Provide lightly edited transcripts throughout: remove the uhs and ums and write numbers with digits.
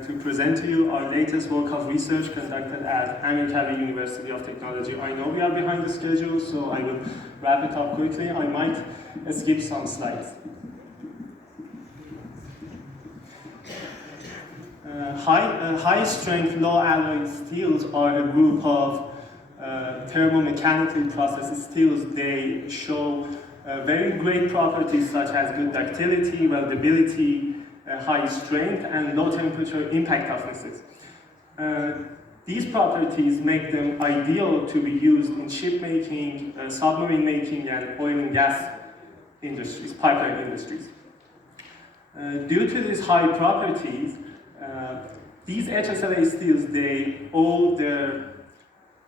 to present to you our latest work of research conducted at Amirkabir University of Technology. I know we are behind the schedule, so I will wrap it up quickly. I might skip some slides. High-strength, low-alloy steels are a group of thermomechanically processed steels. They show very great properties such as good ductility, weldability, high strength, and low temperature impact toughness. These properties make them ideal to be used in ship making, submarine making, and oil and gas industries, pipeline industries. Due to these high properties, these HSLA steels, they owe their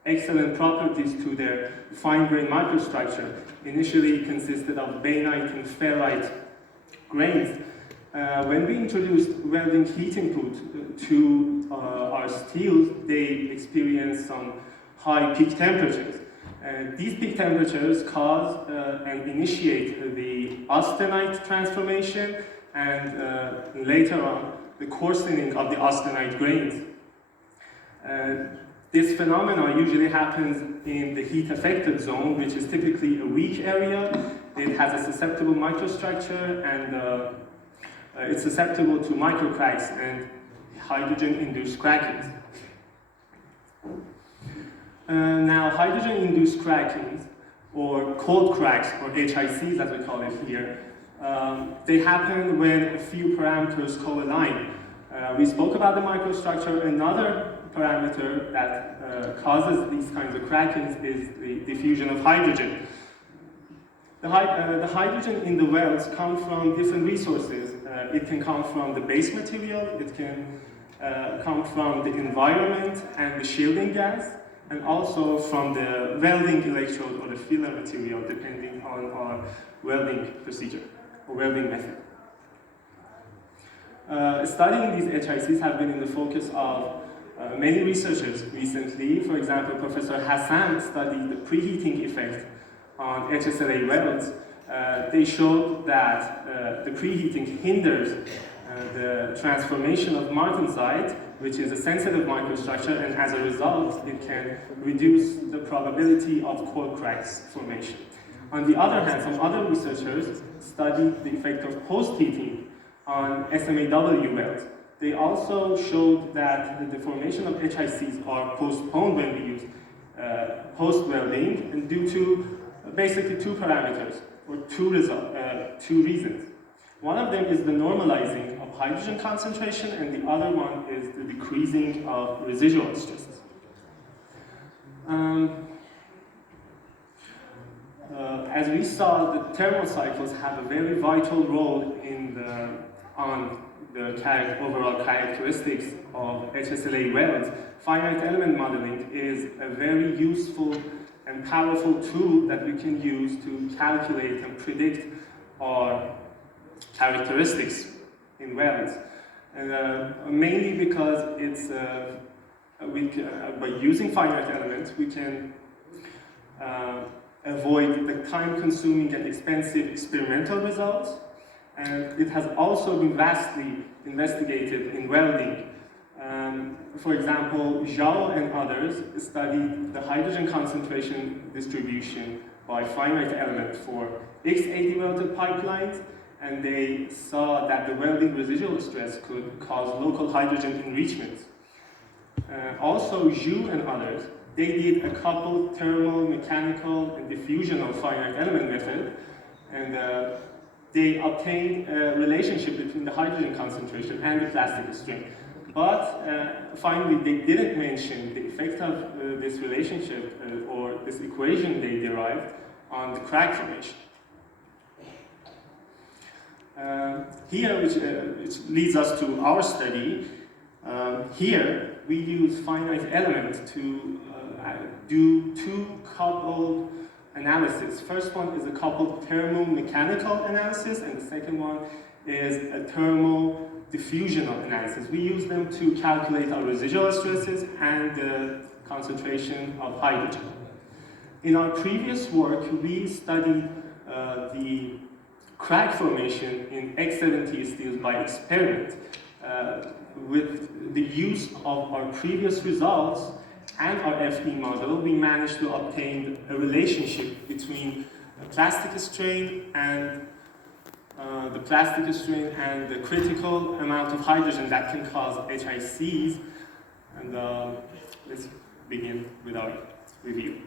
excellent properties to their fine-grained microstructure. Initially, it consisted of bainite and ferrite grains. When we introduced welding heat input to our steels, they experienced some high peak temperatures. These peak temperatures cause and initiate the austenite transformation and later on the coarsening of the austenite grains. This phenomenon usually happens in the heat-affected zone, which is typically a weak area. It has a susceptible microstructure, and it's susceptible to microcracks and hydrogen-induced crackings. Now, hydrogen-induced crackings, or cold cracks, or HICs as we call it here, they happen when a few parameters co-align. We spoke about the microstructure. Another parameter that causes these kinds of crackings is the diffusion of hydrogen. The hydrogen in the welds come from different resources. It can come from the base material, it can come from the environment and the shielding gas, and also from the welding electrode or the filler material, depending on our welding procedure or welding method. Studying these HICs have been in the focus of many researchers recently. For example, Professor Hassan studied the preheating effect on HSLA welds. They showed that the preheating hinders the transformation of martensite, which is a sensitive microstructure, and as a result, it can reduce the probability of cold cracks formation. On the other hand, some other researchers studied the effect of post-heating on SMAW welds. They also showed that the formation of HICs are postponed when we use post-welding, and due to basically two parameters, or two reasons. One of them is the normalizing of hydrogen concentration, and the other one is the decreasing of residual stresses. As we saw, the thermal cycles have a very vital role in on the overall characteristics of HSLA welds. Finite element modeling is a very useful and powerful tool that we can use to calculate and predict our characteristics in welds. And mainly because it's, by using finite elements, we can avoid the time-consuming and expensive experimental results. And it has also been vastly investigated in welding. For example, Zhao and others studied the hydrogen concentration distribution by finite element for X80 welded pipelines, and they saw that the welding residual stress could cause local hydrogen enrichments. Also, Zhu and others, they did a coupled thermal, mechanical, and diffusional finite element method, and they obtained a relationship between the hydrogen concentration and the plastic strength. But finally, they didn't mention the effect of this relationship or this equation they derived on the crack formation. Here, which leads us to our study, here we use finite element to do two coupled analysis. First one is a coupled thermomechanical analysis, and the second one is a thermal diffusional analysis. We use them to calculate our residual stresses and the concentration of hydrogen. In our previous work, we studied the crack formation in X70 steels by experiment. with the use of our previous results and our FE model, we managed to obtain a relationship between the plastic strain and the critical amount of hydrogen that can cause HICs. And let's begin with our review.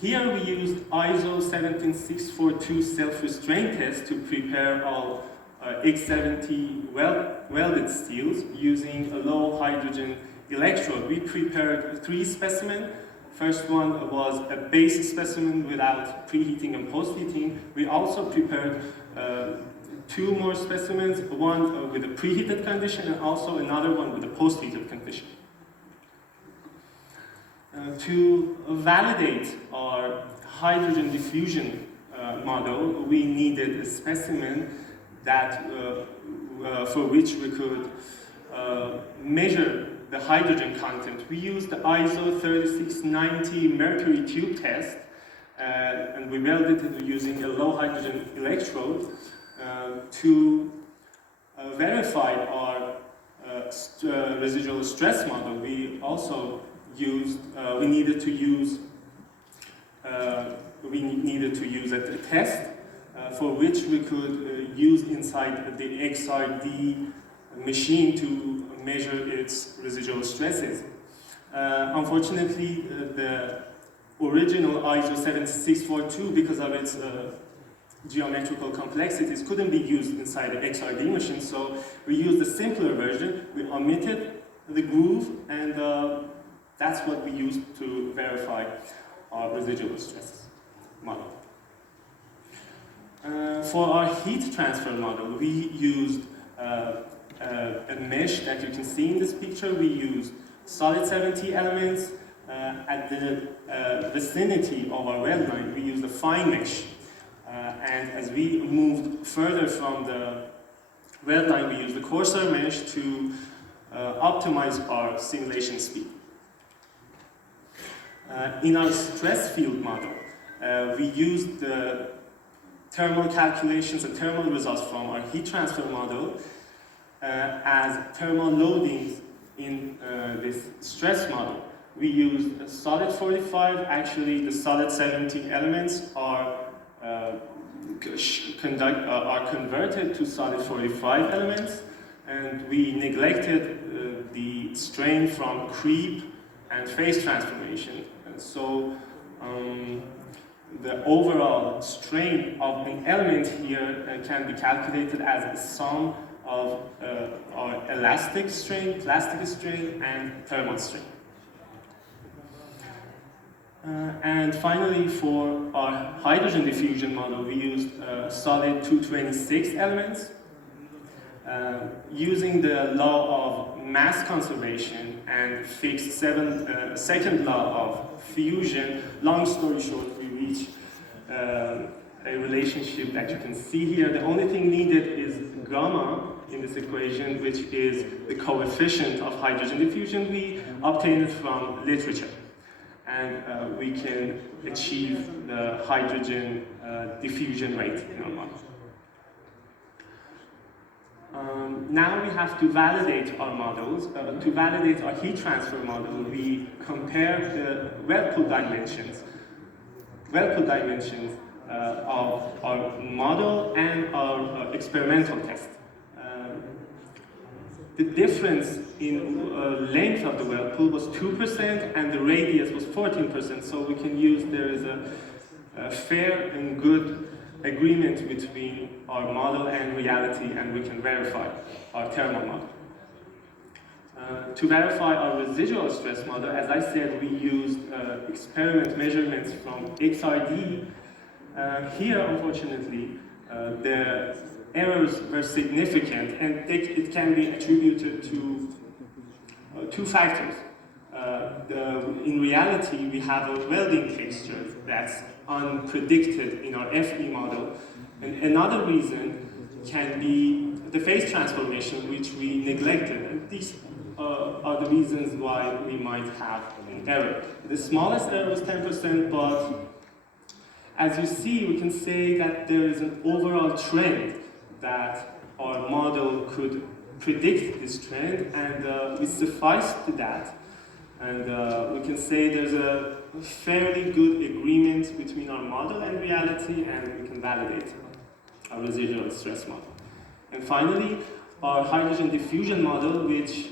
Here we used ISO 17642 self-restraint test to prepare all X70 welded steels using a low hydrogen electrode. We prepared 3 specimens. First one was a base specimen without preheating and post-heating. We also prepared 2 more specimens, one with a preheated condition and also another one with a post-heated condition. To validate our hydrogen diffusion model, we needed a specimen that, for which we could measure the hydrogen content. We used the ISO 3690 mercury tube test, and we welded it using a low hydrogen electrode to verify our residual stress model. We also used, we needed to use a test for which we could use inside the XRD machine to measure its residual stresses. Unfortunately, the original ISO 7642, because of its geometrical complexities, couldn't be used inside the XRD machine, so we used a simpler version. We omitted the groove, and that's what we used to verify our residual stress model. For our heat transfer model, we used a mesh that you can see in this picture. We used solid 70 elements. At the vicinity of our weld line, we used a fine mesh. And as we moved further from the weld line, we used the coarser mesh to optimize our simulation speed. In our stress field model, we used the thermal calculations and thermal results from our heat transfer model as thermal loadings in this stress model. We used a solid 45. Actually, the solid 70 elements are converted to solid 45 elements, and we neglected the strain from creep and phase transformation. And so the overall strain of an element here can be calculated as a sum of our elastic strain, plastic strain, and thermal strain. And finally, for our hydrogen diffusion model, we used solid 226 elements. Using the law of mass conservation and Fick's second law of fusion, long story short, we reach a relationship that you can see here. The only thing needed is gamma in this equation, which is the coefficient of hydrogen diffusion. We obtained it from literature. And we can achieve the hydrogen diffusion rate in our model. Now we have to validate our models. To validate our heat transfer model, we compare the weld pool dimensions of our model and our experimental test. The difference in length of the weld pool was 2% and the radius was 14%, so we can use, there is a fair and good agreement between our model and reality, and we can verify our thermal model. To verify our residual stress model, as I said, we used experiment measurements from XRD. Here, unfortunately, the errors were significant, and it can be attributed to 2 factors. In reality, we have a welding texture that's unpredicted in our FE model, and another reason can be the phase transformation, which we neglected. And these are the reasons why we might have an error. The smallest error was 10%, but as you see, we can say that there is an overall trend that our model could predict this trend, and we suffice to that. And we can say there's a fairly good agreement between our model and reality, and we can validate our residual stress model. And finally, our hydrogen diffusion model, which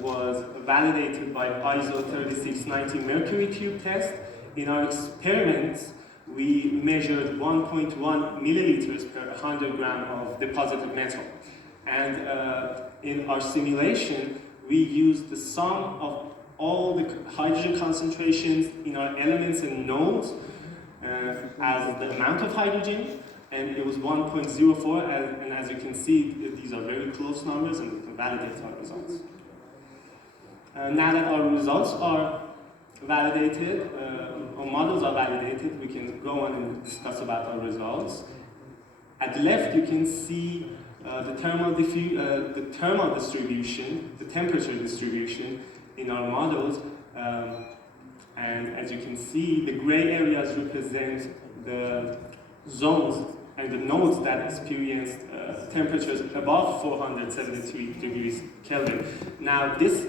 was validated by ISO 3690 mercury tube test. In our experiments, we measured 1.1 milliliters per 100 gram of deposited metal. And in our simulation, we used the sum of all the hydrogen concentrations in our elements and nodes as the amount of hydrogen, and it was 1.04, and as you can see, these are very close numbers, and we can validate our results. Now that our results are validated, our models are validated, we can go on and discuss about our results. At the left, you can see the thermal distribution, the temperature distribution in our models, and as you can see, the gray areas represent the zones and the nodes that experienced temperatures above 473 degrees Kelvin. Now, this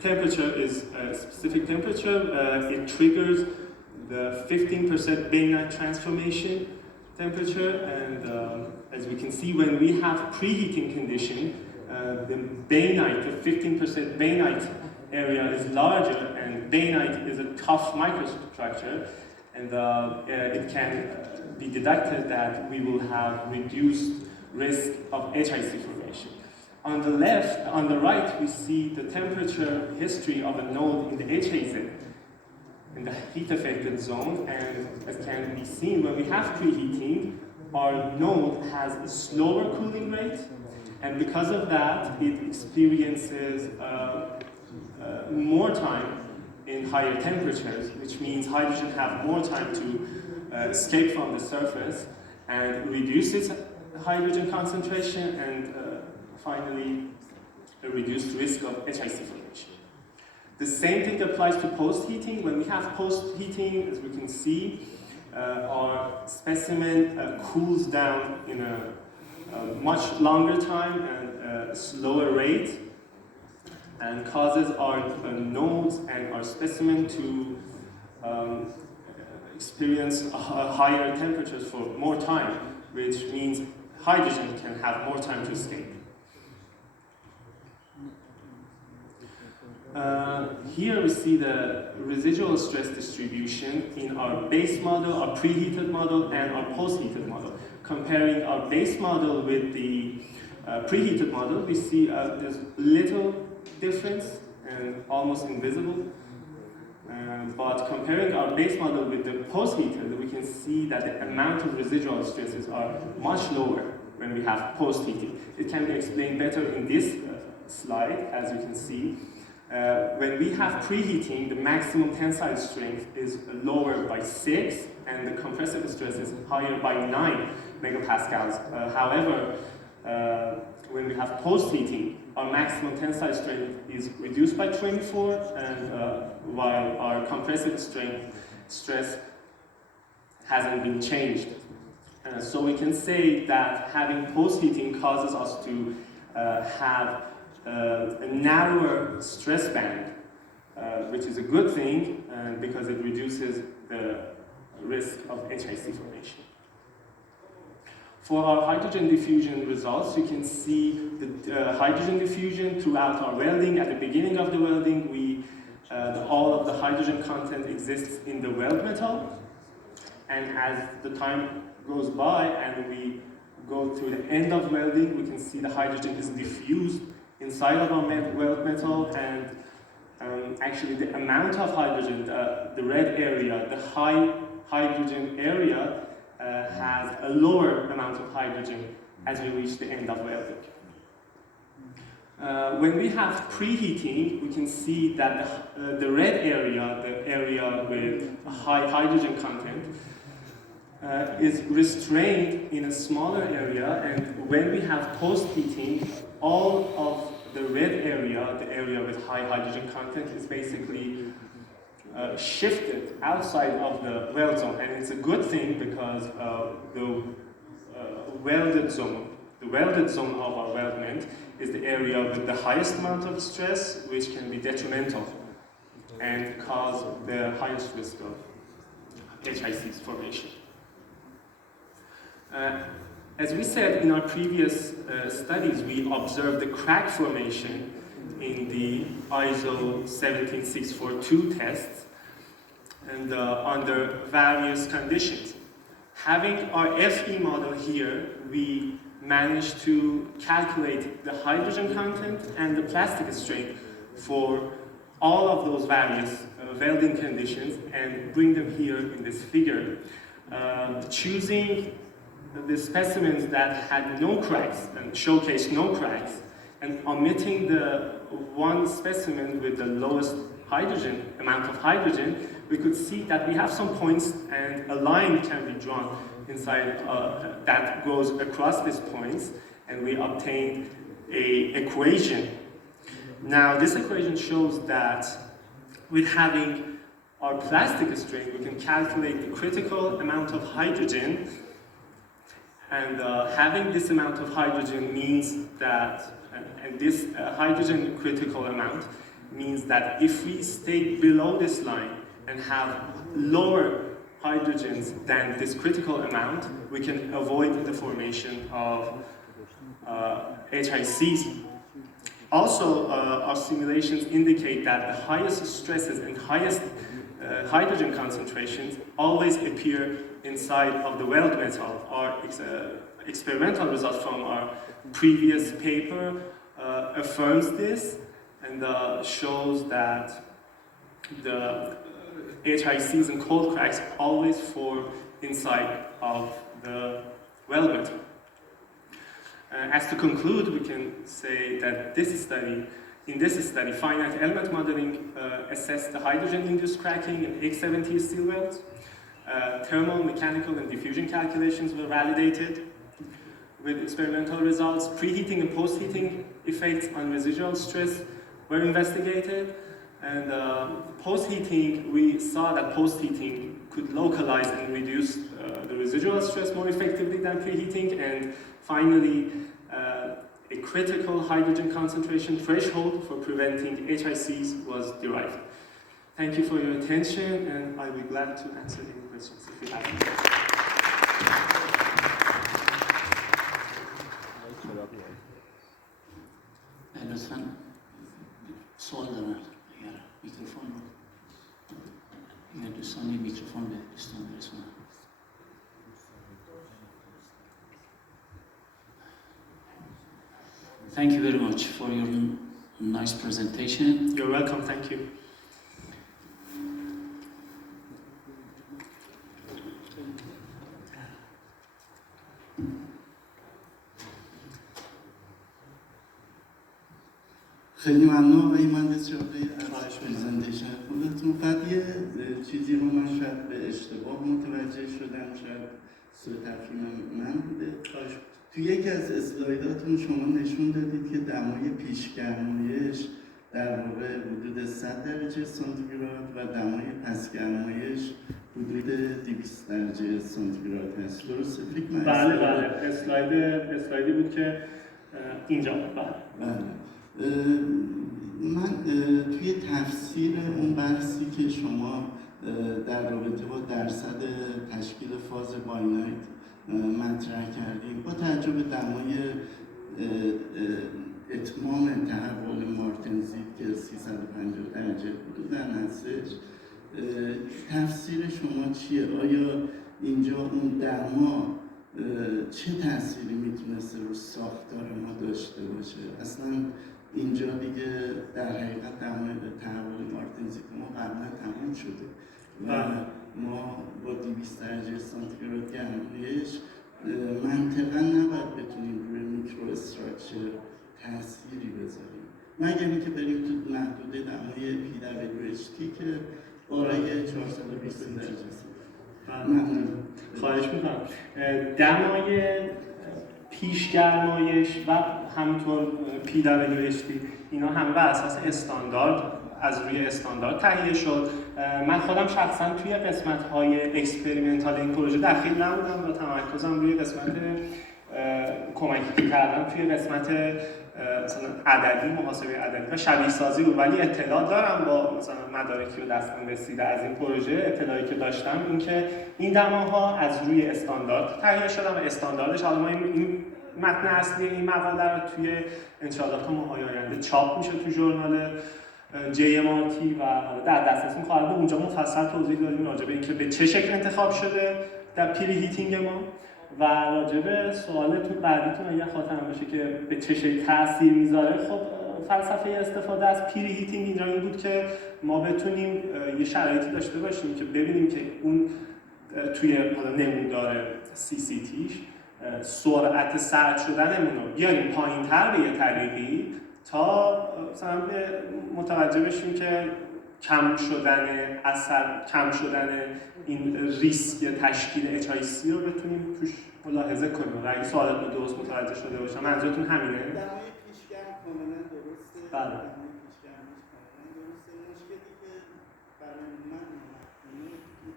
temperature is a specific temperature. It triggers the 15% bainite transformation temperature, and as we can see, when we have preheating condition, the bainite, the 15% bainite area is larger, and bainite is a tough microstructure, and it can be deducted that we will have reduced risk of HIC formation. On the left, on the right, we see the temperature history of a node in the HIC, in the heat-affected zone, and as can be seen, when we have preheating, our node has a slower cooling rate, and because of that, it experiences more time in higher temperatures, which means hydrogen have more time to escape from the surface and reduce its hydrogen concentration, and finally, a reduced risk of HIC formation. The same thing applies to post-heating. When we have post-heating, as we can see, our specimen cools down in a much longer time and a slower rate, and causes our nodes and our specimen to experience higher temperatures for more time, which means hydrogen can have more time to escape. Here we see the residual stress distribution in our base model, our preheated model, and our post-heated model. Comparing our base model with the preheated model, we see there's little difference and almost invisible. But comparing our base model with the post-heated, we can see that the amount of residual stresses are much lower when we have post-heating. It can be explained better in this slide, as you can see. When we have preheating, the maximum tensile strength is lower by 6, and the compressive stress is higher by 9 megapascals. However, when we have post-heating, our maximum tensile strength is reduced by 24, and while our compressive stress hasn't been changed. So we can say that having post-heating causes us to have a narrower stress band, which is a good thing because it reduces the risk of HIC formation. For our hydrogen diffusion results, you can see the hydrogen diffusion throughout our welding. At the beginning of the welding, all of the hydrogen content exists in the weld metal, and as the time goes by and we go to the end of welding, we can see the hydrogen is diffused inside of our weld metal, and actually the amount of hydrogen, the red area, the high hydrogen area, has a lower amount of hydrogen as we reach the end of welding. When we have preheating, we can see that the red area, the area with a high hydrogen content, is restrained in a smaller area, and when we have post-heating, all of the red area, the area with high hydrogen content, is basically shifted outside of the weld zone, and it's a good thing because the welded zone of our weldment is the area with the highest amount of stress, which can be detrimental and cause the highest risk of HIC's formation. As we said in our previous studies, we observed the crack formation in the ISO 17642 tests and under various conditions. Having our FE model here, we managed to calculate the hydrogen content and the plastic strain for all of those various welding conditions and bring them here in this figure. Choosing the specimens that had no cracks and showcased no cracks, and omitting the one specimen with the lowest hydrogen, amount of hydrogen, we could see that we have some points and a line can be drawn inside that goes across these points, and we obtained an equation. Now, this equation shows that with having our plastic strain, we can calculate the critical amount of hydrogen, and having this amount of hydrogen means that, and this hydrogen critical amount means that if we stay below this line and have lower hydrogens than this critical amount, we can avoid the formation of HICs. Also, our simulations indicate that the highest stresses and highest hydrogen concentrations always appear inside of the weld metal. Our experimental results from our previous paper affirms this and shows that the HICs and cold cracks always form inside of the weld metal. As to conclude, we can say that in this study, finite element modeling assessed the hydrogen-induced cracking in X70 steel welds. Thermal, mechanical, and diffusion calculations were validated with experimental results. Preheating and post-heating effects on residual stress were investigated. And post-heating, we saw that post-heating could localize and reduce the residual stress more effectively than preheating. And finally, a critical hydrogen concentration threshold for preventing HICs was derived. Thank you for your attention, and I'll be glad to answer any questions if you have any. لطفاً سوال دارن اگر میکروفون دوستان میکروفون به دوستان برسونن. Thank you very much for your nice presentation. You're welcome, thank you. خیلی ممنون آقای اماد چراغی از پرزنتیشن خودتون. فقط یه چیزی رو من شاید به اشتباه متوجه شدم، شاید سوء تفهیم من بوده. توی یکی از اسلایداتون شما نشون دادید که دمای پیشگرمایش در واقع حدود 100 درجه سانتیگراد و دمای پسگرمایش حدود 200 درجه سانتیگراد هست. درسته؟ فکر من بله اسلایدی بود که اینجا بله. من توی تفسیر اون بحثی که شما در رابطه با درصد تشکیل فاز باینایت مطرح کردیم، با توجه به دمای اتمام تحول مارتنزیت که 350 درجه حدوداً هستش، تفسیر شما چیه؟ آیا اینجا اون دما چه تأثیری میتونسته رو ساختار ما داشته باشه؟ اصلا اینجا دیگه در حقیقت دمای تحول مارتنزیت ما قبلا تموم شده و ما با 200 درجه سانتیگراد گرمایش منطقا نباید بتونیم روی میکرو استراکچر تأثیری بذاریم، مگر اینکه بریم تو محدوده دمای PWHT که بالای 420 درجه. ممنون. خواهش میکنم. دمای پیشگرمایش و همینطور PWHT اینا همه بر اساس استاندارد از روی استاندارد تهیه شد. من خودم شخصا توی قسمت‌های اکسپریمنتال این پروژه دخیل نبودم و تمرکزم روی قسمت کمکی کردم توی قسمت مثلا عددی، محاسبه عددی و شبیه سازی بود، ولی اطلاع دارم با مثلا مدارکی و دستم رسیده از این پروژه، اطلاعی که داشتم این که این دماها از روی استاندارد تهیه شدن و استانداردش، حالا ما این متن اصلی این مقاله رو توی انشاءالله تا ماهای آینده چاپ میشه تو ژورنال JMRT و حالا در دسترس خواهد بود. اونجا مفصل توضیح دادیم راجع به اینکه به چه شکل انتخاب شده در پری هیتینگ ما و راجع به سوالتون بعدیتون اگه خاطرم باشه که به چه شکل تاثیر میذاره. خب فلسفه استفاده از پری هیتینگ اینجا این بود که ما بتونیم یه شرایطی داشته باشیم که ببینیم که اون توی حالا نمودار CCTش سرعت سرد شدنمون رو بیاریم پایین‌تر به یه طریقی تا مثلا متوجه بشیم که کم شدن این ریسک تشکیل HIC رو بتونیم توش ملاحظه کنیم. و اگه سوالات رو درست متوجه شده باشم منظورتون همینه؟ دمای پیشگرم کاملا درسته. بله. دمای پیشگرمش کاملا درسته. مشکلی که برای من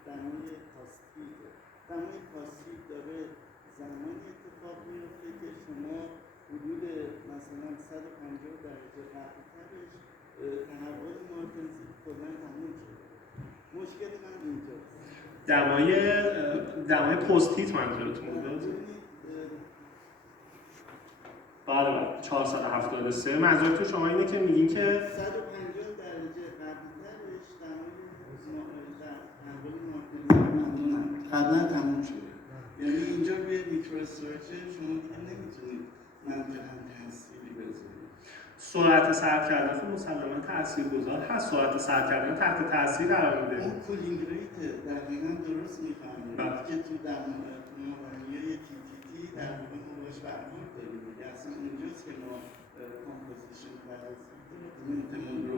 دمای کاسپیده. دمای کاسپید داره زمانی اتفاق میفته که شما حدود مثلا 150 درجه قبل‌ترش تحول مارتنزی کلا تموم شده. مشکل من اینجاست. دمای پست هیت منظورتون بود؟ بله 473. منظورتون شما اینه که میگین که 150 درجه قبل‌ترش تحول مارتنزی قبلا تموم شده. یعنی اینجا روی میکروستراکچر شما دیگه نمیتونید منطقاً تأثیری بذارید. سرعت سرد کردن خب مسلماً تاثیرگذار هست. سرعت سرد کردن تحت تاثیر قرار میده. اون کولینگ ریت دقیقاً درست میفهمید که تو مبانی‌های TTT در واقع ما باش برخورد داریم. اصلا اونجاست که ما کامپوزیشن پرازیتمون رو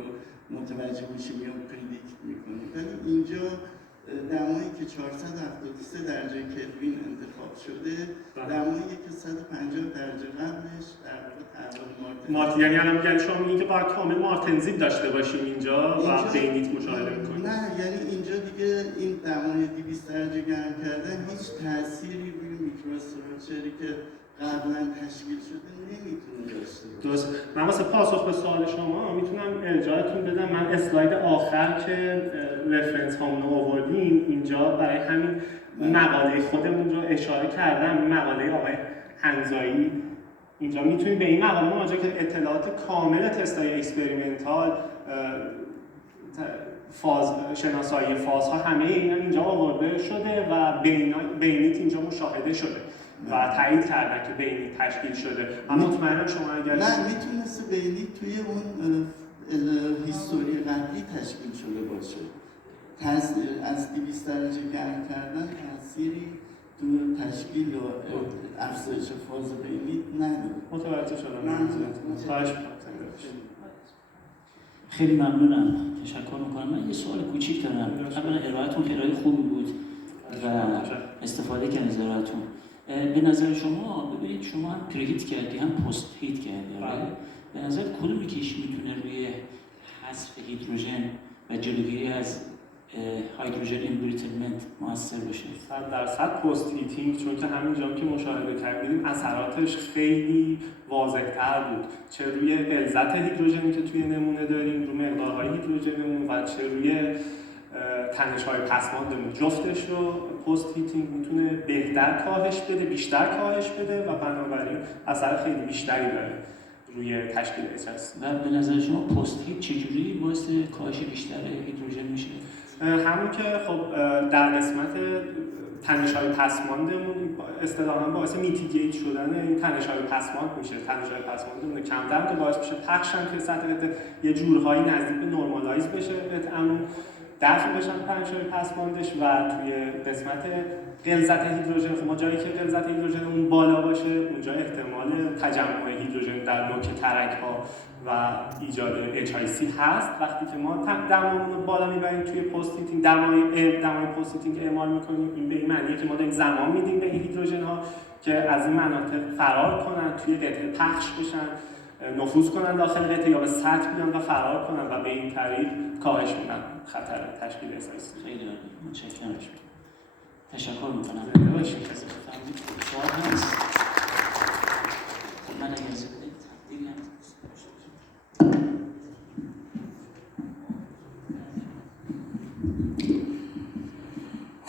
متوجه میشیم یا پردیکت میکنیم. ولی اینجا دمایی که 473 درجه کلوین انتخاب شده، دمایی که 150 درجه قبلش در واقع تحول مارتنزی. یعنی الان میگن شما میگین که باید کامل مارتنزی داشته باشیم اینجا و بینیت مشاهده میکنیم. نه یعنی اینجا دیگه این دمای 200 درجه گرم کردن هیچ تأثیری روی میکروستراکچری که قبلا تشکیل شده نمیتونه داشته باشه. درست. من واسه پاسخ به سوال شما میتونم ارجاعتون بدم. من اسلاید آخر که رفرنس هامون رو آوردیم اینجا برای همین مقاله خودمون رو اشاره کردم. مقاله آقای حنزایی اینجا میتونید به این مقاله مراجعه کنید. اطلاعات کامل تست‌های اکسپریمنتال، فاز شناسایی فازها همه اینا اینجا آورده شده و بینیت اینجا مشاهده شده و تایید کردن که بینیت تشکیل شده. من مطمئنم شما اگر نه میتونست بینیت توی اون هیستوری قبلی تشکیل شده باشه. از 200 درجه گرم کردن تأثیری تو تشکیل و افزایش فاز بینیت نداره. متوجه شدم. خواهش می‌کنم. خیلی ممنونم، تشکر میکنم. من یه سوال کوچیک دارم. اولا ارائهتون خیلی خوبی بود و استفاده کردید از ارائهتون. به نظر شما ببینید شما هم پریهیت کردی هم پست هیت کردی. به نظر کدوم یکیش میتونه روی حذف هیدروژن و جلوگیری از هایدروژن-ایمبریتلمنت موثر باشه؟ 100% پست هیتینگ، چون که همینجا که مشاهده کردیم اثراتش خیلی واضح‌تر بود، چه روی غلظت هیدروژنی که توی نمونه داریم، رو مقدارهای هیدروژنمون و چه روی تنش‌های پسماندمون. جفتش رو پست هیتینگ میتونه بهتر کاهش بده، بیشتر کاهش بده و بنابراین اثر خیلی بیشتری داره روی تشکیل HIC. و به نظر شما پست هیت چجوری باعث کاهش بیشتر هیدروژن میشه؟ همون که خب در قسمت تنش‌های پسماندمون اصطلاحاً باعث میتیگیت شدن این تنش‌های پسماند میشه. تنش‌های پسماندمون کمتر که باعث میشه پخشن که سطح یه جورهایی نزدیک به نرمالایز بشه، قطعاً دفع بشن تنش‌های پسماندش و توی قسمت غلظت هیدروژن خب ما جایی که غلظت هیدروژنمون بالا باشه اونجا احتمال تجمع هیدروژن در نوک ترک‌ها و ایجاد HIC هست. وقتی که ما دمامون رو بالا میبریم توی پست هیتینگ، دمای پست هیتینگ اعمال میکنیم، این به این معنیه که ما داریم زمان میدیم به این هیدروژن‌ها که از این مناطق فرار کنن، توی قطعه پخش بشن، نفوذ کنن داخل قطعه یا به سطح بیان و فرار کنن و به این طریق کاهش میدن خطر تشکیل HIC. خیلی متشکرم. تشکر میکنم. زنده باشید. سوال هست؟ من اگه از بدید تقدیمی هم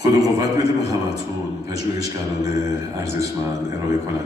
خدا قوت بده به همتون، پژوهشگران ارزشمند، ارائه کننده